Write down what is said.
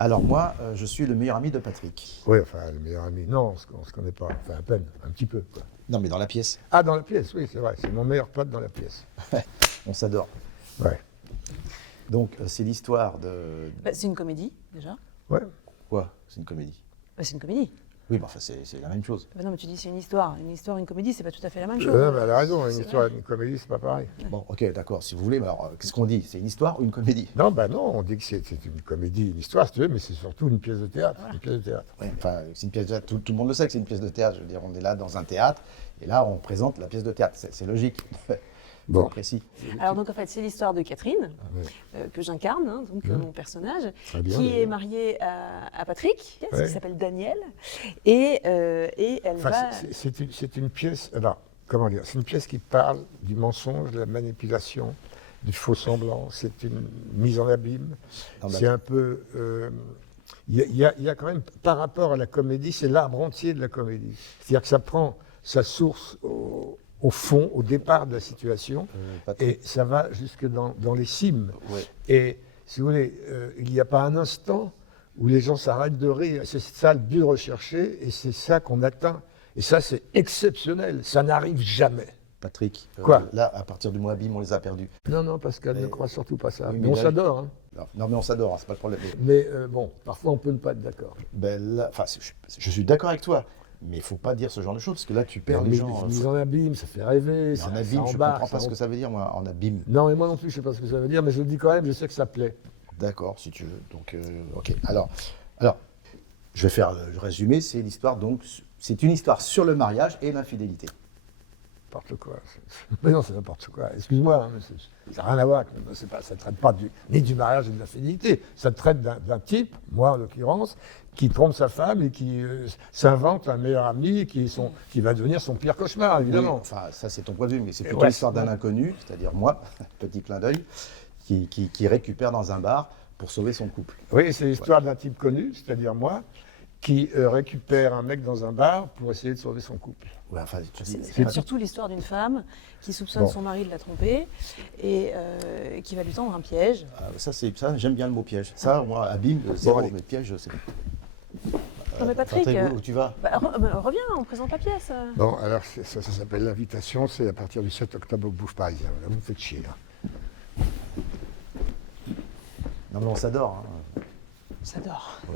Alors moi, je suis le meilleur ami de Patrick. Oui, enfin, le meilleur ami, non, on se connaît pas. Enfin, à peine, un petit peu, quoi. Non, mais dans la pièce, Ah, dans la pièce, oui, c'est vrai. C'est mon meilleur pote dans la pièce. on s'adore. Ouais. Donc, c'est l'histoire de... Bah, c'est une comédie, déjà. Ouais. Quoi? C'est une comédie. Bah, c'est une comédie. Oui, mais enfin, c'est la même chose. Bah, non, mais tu dis c'est une histoire. Une histoire, une comédie, c'est pas tout à fait la même chose. Non, mais elle a raison, une C'est histoire vrai. et une comédie, c'est pas pareil. Bon, ok, d'accord, si vous voulez, mais alors, qu'est-ce qu'on dit? C'est une histoire ou une comédie? Non, bah non, on dit que c'est une comédie, une histoire, si tu veux, mais c'est surtout une pièce de théâtre. Une pièce de théâtre. Ouais, enfin, c'est une pièce de théâtre. Tout le monde le sait que c'est une pièce de théâtre. Je veux dire, on est là dans un théâtre, et là, on présente la pièce de théâtre. C'est logique. Bon. C'est précis. Alors, donc, en fait, c'est l'histoire de Catherine, Ouais. que j'incarne, hein, donc mon personnage, Très bien, qui est d'ailleurs. mariée à Patrick, Ouais. qui s'appelle Daniel, et elle Enfin, va... c'est une pièce, alors, comment dire, c'est une pièce qui parle du mensonge, de la manipulation, du faux semblant, c'est une mise en abîme, Non, bah, c'est un peu... Il y a quand même, par rapport à la comédie, c'est l'arbre entier de la comédie. C'est-à-dire que ça prend sa source au fond, au départ de la situation, Patrick. et ça va jusque dans les cimes. Ouais. Et si vous voulez, il n'y a pas un instant où les gens s'arrêtent de rire. C'est ça le but recherché et c'est ça qu'on atteint. Et ça, c'est exceptionnel. Ça n'arrive jamais. Patrick, Quoi là, à partir du mot abîme, on les a perdus. Non, non, Pascal, Mais- ne crois surtout pas ça. Oui, mais mais on là, s'adore. Hein. Non, mais on s'adore, hein, c'est pas le problème. Mais bon, parfois on peut ne pas être d'accord. Ben là, enfin, je suis d'accord avec toi, mais il faut pas dire ce genre de choses, parce que là, tu perds les gens. Mise en abîme, ça fait rêver. En ça abîme, je embarque, comprends pas ça ce que ça veut dire, moi, en abîme. Non, et moi non plus, je ne sais pas ce que ça veut dire, mais je le dis quand même, je sais que ça plaît. D'accord, si tu veux. Donc, ok. Alors, je vais faire le résumé. C'est l'histoire, donc, c'est une histoire sur le mariage et l'infidélité. N'importe quoi. Mais non, c'est n'importe quoi. Excuse-moi, hein, mais ça n'a rien à voir. Ça ne traite pas ni du mariage ni de la fidélité. Ça traite d'un type, moi en l'occurrence, qui trompe sa femme et qui s'invente un meilleur ami qui va devenir son pire cauchemar, évidemment. Oui, enfin, ça, c'est ton point de vue, mais c'est Et plutôt ouais, l'histoire d'un ouais. inconnu, c'est-à-dire moi, petit clin d'œil, qui récupère dans un bar pour sauver son couple. Oui, c'est l'histoire d'un type connu, c'est-à-dire moi, qui récupère un mec dans un bar pour essayer de sauver son couple. Ouais, enfin, tu dis, C'est surtout l'histoire d'une femme qui soupçonne Bon. son mari de la tromper et qui va lui tendre un piège. ça, j'aime bien le mot piège. Ça, moi, abîme, zéro, allez. mais piège, c'est bon. Non mais Patrick, où tu vas? reviens, on présente la pièce. Bon, alors ça s'appelle l'invitation, c'est à partir du 7 octobre au Bouffe Parisien. Là, vous me faites chier. Là. Non, mais on s'adore. Hein. J'adore. Ouais.